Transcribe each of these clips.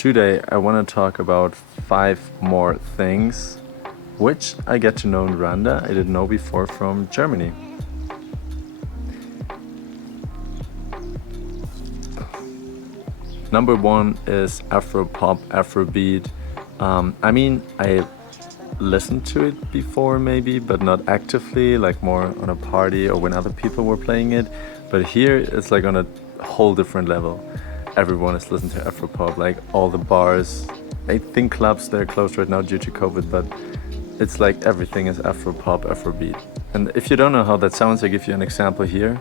Today I want to talk about 5 more things which I get to know in Rwanda I didn't know before from Germany. Number 1 is Afropop, Afrobeat. I listened to it before maybe, but not actively, like more on a party or when other people were playing it. But here it's like on a whole different level. Everyone is listening to Afropop, like all the bars. I think clubs, they're closed right now due to COVID, but it's like everything is Afropop, Afrobeat. And if you don't know how that sounds, I give you an example here.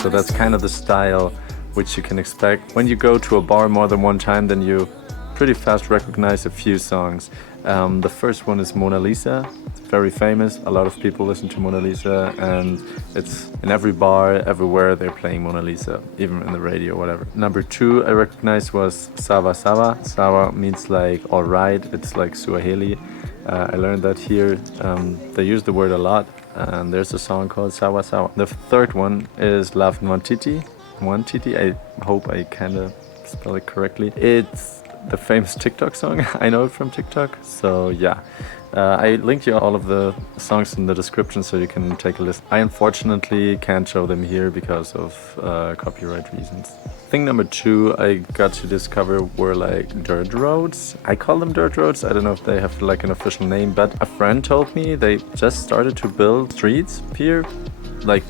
So that's kind of the style which you can expect. When you go to a bar more than one time, then you pretty fast recognize a few songs. The first one is Mona Lisa. It's very famous. A lot of people listen to Mona Lisa, and it's in every bar, everywhere they're playing Mona Lisa, even in the radio, whatever. Number 2 I recognized was Sawa Sawa. Sawa means like all right. It's like Swahili. I learned that here. They use the word a lot, and there's a song called Sawa Sawa. The third one is Love Nwantiti. Nwantiti, I hope I kind of spell it correctly. It's the famous TikTok song. I know it from TikTok. So yeah, I linked you all of the songs in the description so you can take a listen. I unfortunately can't show them here because of copyright reasons. Thing number 2 I got to discover were like dirt roads. I call them dirt roads. I don't know if they have like an official name, but a friend told me they just started to build streets here like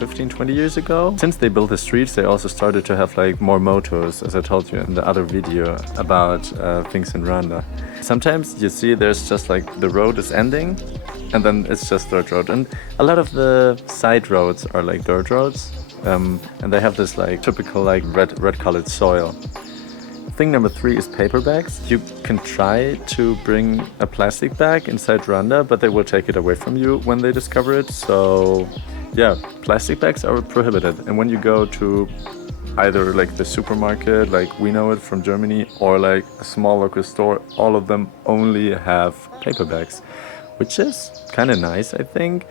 15-20 years ago. Since they built the streets, they also started to have like more motos, as I told you in the other video about things in Rwanda. Sometimes you see there's just like the road is ending and then it's just dirt road, and a lot of the side roads are like dirt roads, and they have this like typical like red colored soil. Thing number 3 is paper bags. You can try to bring a plastic bag inside Rwanda, but they will take it away from you when they discover it. So yeah, plastic bags are prohibited. And when you go to either like the supermarket, like we know it from Germany, or like a small local store, all of them only have paper bags, which is kind of nice, I think.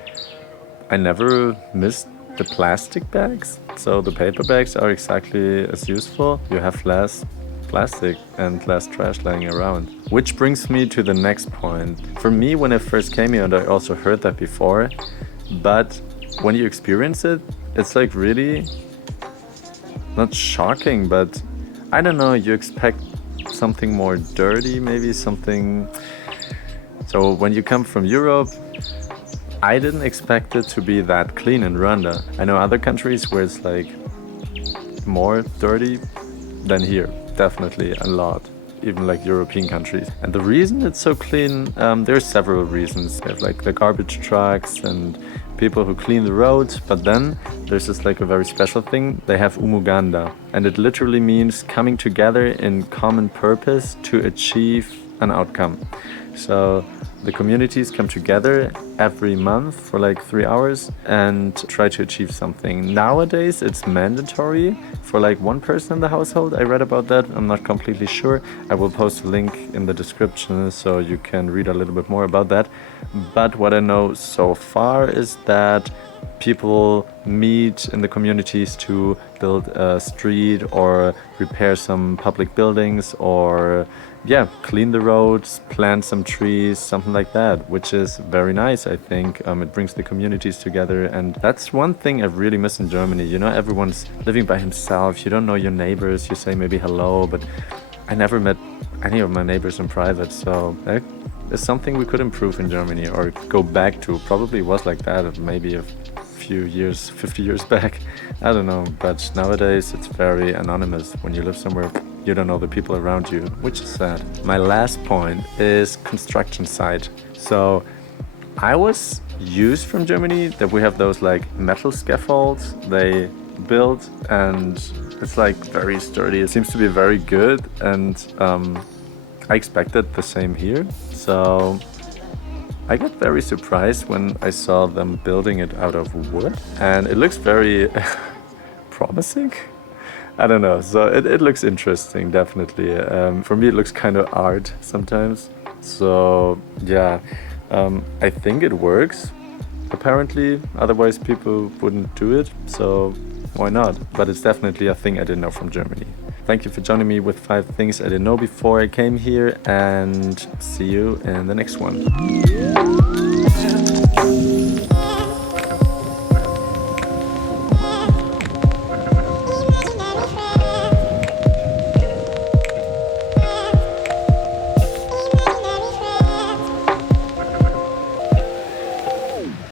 I never missed the plastic bags, so the paper bags are exactly as useful. You have less plastic and less trash lying around. Which brings me to the next point. For me, when I first came here, and I also heard that before, but when you experience it, it's like really not shocking, but I don't know, you expect something more dirty, maybe something. So when you come from Europe, I didn't expect it to be that clean in Rwanda. I know other countries where it's like more dirty than here, definitely a lot, even like European countries. And the reason it's so clean, there's several reasons. They have like the garbage trucks and people who clean the roads, but then there's this like a very special thing. They have umuganda, and it literally means coming together in common purpose to achieve an outcome. So the communities come together every month for like 3 hours and try to achieve something. Nowadays, it's mandatory for like one person in the household. I read about that. I'm not completely sure. I will post a link in the description so you can read a little bit more about that. But what I know so far is that people meet in the communities to build a street or repair some public buildings, or clean the roads, plant some trees, something like that, which is very nice, I think. It brings the communities together, and that's one thing I really miss in Germany. You know, everyone's living by himself. You don't know your neighbors. You say maybe hello, but I never met any of my neighbors in private, so that is something we could improve in Germany or go back to. Probably was like that maybe a few years, 50 years back. I don't know, but nowadays it's very anonymous. When you live somewhere, you don't know the people around you, which is sad. My last point is construction site. So I was used from Germany that we have those like metal scaffolds they build, and it's like very sturdy. It seems to be very good, and I expected the same here. So I got very surprised when I saw them building it out of wood, and it looks very promising. I don't know, so it looks interesting, definitely. For me, it looks kind of art sometimes. So yeah, I think it works, apparently. Otherwise, people wouldn't do it. So why not? But it's definitely a thing I didn't know from Germany. Thank you for joining me with 5 things I didn't know before I came here, and see you in the next one.